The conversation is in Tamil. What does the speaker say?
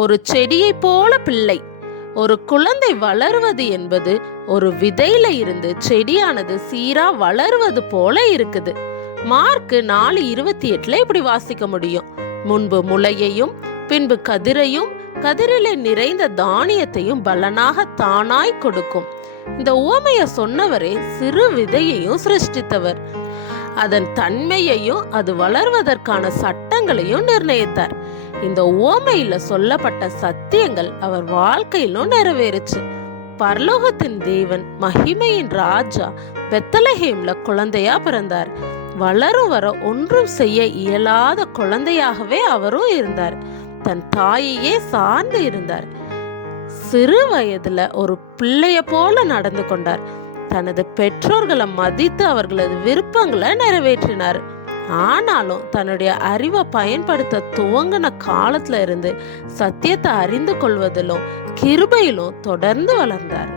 ஒரு செடியை போல பிள்ளை. ஒரு குழந்தை வளருவது என்பது ஒரு விதையில இருந்து செடியானது சீரா வளருவது போல இருக்குது. மார்க் 4:28 இப்படி வாசிக்க முடியும். முன்பு முளையையும் பின்பு கதிரையும் கதிரிலே நிறைந்த தானியத்தையும் பலனாக தானாய் கொடுக்கும். இந்த உவமைய சொன்னவரே சிறு விதையையும் சிருஷ்டித்தவர். அதன் தன்மையையும் அது வளர்வதற்கான சட்டங்களையும் நிர்ணயித்தார். இந்த உவமையில சொல்லப்பட்ட சத்தியங்கள் அவர் வாழ்க்கையிலும் நிறைவேறுச்சு. பரலோகத்தின் தேவன், மகிமையின் ராஜா பெத்லஹேம்ல குழந்தையா பிறந்தார். வளரும் வர ஒன்றும் செய்ய இயலாத குழந்தையாகவே அவரும் இருந்தார். தன் தாயையே சார்ந்து இருந்தார். சிறு வயதுல ஒரு பிள்ளைய போல நடந்து கொண்டார். தனது பெற்றோர்களை மதித்து அவர்களது விருப்பங்களை நிறைவேற்றினார். ஆனாலும் தன்னுடைய அறிவை பயன்படுத்த துவங்கின காலத்துல இருந்து சத்தியத்தை அறிந்து கொள்வதிலும் கிருபையிலும் தொடர்ந்து வளர்ந்தார்.